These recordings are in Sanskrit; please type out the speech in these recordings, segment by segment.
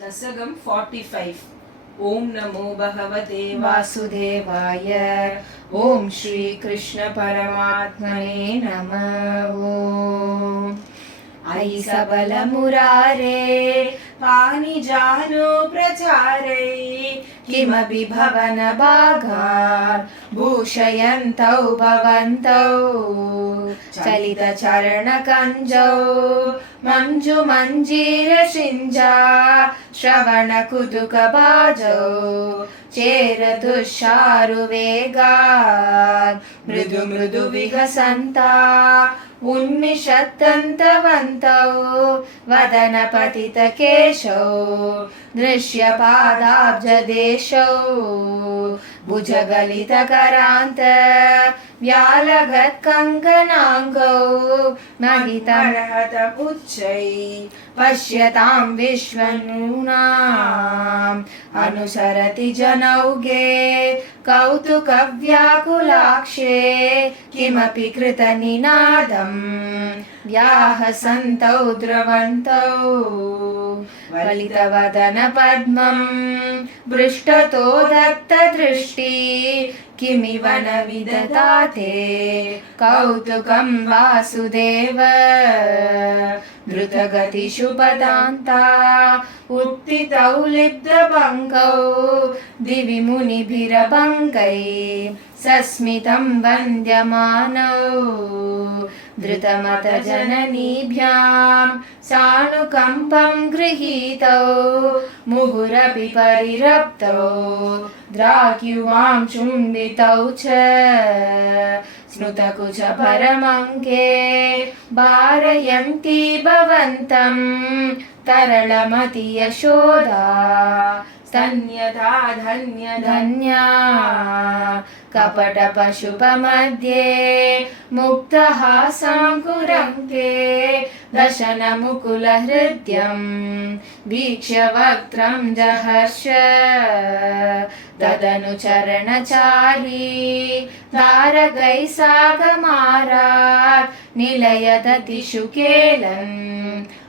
दशकं 45। ओम नमो भगवते वासुदेवाय। ओम श्री कृष्ण परमात्मने नमः। ओम अयि सबल मुरारे पाणि जानो प्रचारै किमपि भवन भागान् भूषयन्तौ भवन्तौ चलित चरण कञ्जौ मंजु मंजीर शिंजा श्रवण कुतुक बाजौ चेरतुषारु वेगात् मृदु मृदु विहसन्ता उन्मिषत्तन्तवन्तौ वदन पतित केशौ दृश्य पादाब्जदेशौ भुजगलित करान्त व्यालगत् कङ्कणाङ्गौ महितर्हत उच्चै पश्यतां विश्वनूनाम् अनुसरति जनौगे कौतुकव्याकुलाक्षे किमपि कृतनिनादम् व्याहसन्तौ द्रवन्तौ वलितवदन पद्मं पृष्ठतो दत्तदृष्टि किमिव न विदधाते कौतुकं वासुदेव द्रुतगतिषु पदान्ता उत्थितौ लिब्धभङ्गौ दिवि मुनिभिरभङ्गै सस्मितं वन्द्यमानौ धृतमत जननीभ्यां सानुकम्पं गृहीतौ मुहुरपि परिरप्तौ द्राग्युवां चुम्बितौ च स्नुतकुच परमङ्के भारयन्ती भवन्तं तरलमति यशोदा स्तन्यदा धन्य धन्या कपट पशुपमध्ये मुक्तहासं कुरन्ते दशन मुकुल हृद्यं वीक्ष्य वक्त्रं जहर्ष तदनु चरणचारी तारकैः साकमारात् निलयदतिषु केलन्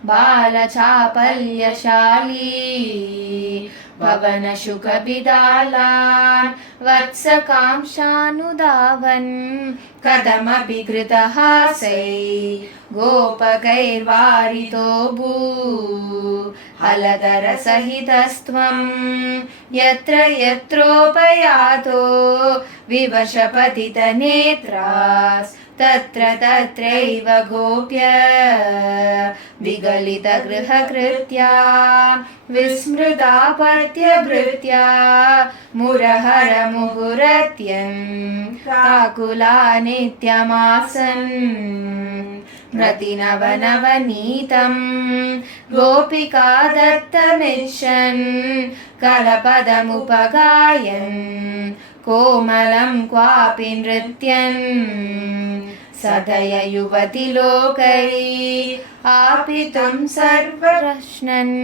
बालचापल्यशाली भवन शुकबिदालान् वत्सकांशानुधावन् कथमपि कृतहासै गोपकैर्वारितो भू हलधरसहितस्त्वं यत्र यत्रोपयातो विवशपतितनेत्रास् तत्र तत्रैव गोप्य विगलितगृहकृत्या विस्मृतापत्यभृत्या मुरहर मुहुरत्यं काकुला नित्यमासन् प्रतिनवनवनीतं गोपिका दत्तमिच्छन् कलपदमुपगायन् कोमलं क्वापि नृत्यन् सदय युवति लोकै आपितुं सर्वप्रश्नन्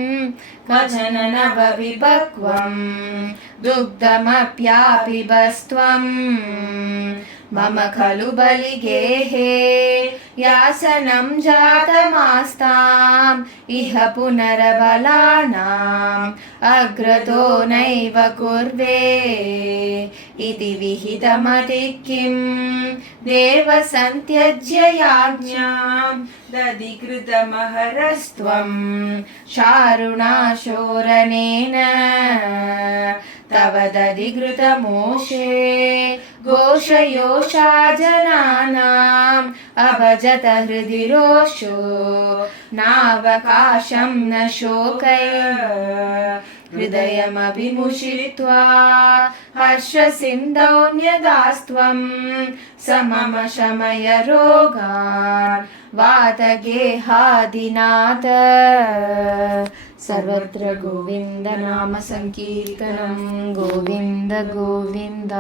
क्वचन नवविपक्वं दुग्धमप्यापिबस्त्वं मम खलु बलिगेहे यासनं जातमास्ताम् इह पुनरबलानाम् अग्रतो नैव कुर्वे इति विहितमति किं देव सन्त्यज्य याज्ञां दधिकृतमहरस्त्वं शारुणाशोरनेन तव दधिकृतमोषे घोषयोषा जनानाम् अभजत हृदि रोषो नावकाशं न शोकै हृदयमभिमुषित्वा हर्षसिन्धौ न्यदास्त्वं स मम शमय रोगान् वातगेहादिनाथ। सर्वत्र गोविन्द नाम संकीर्तनं गोविन्द गोविन्द।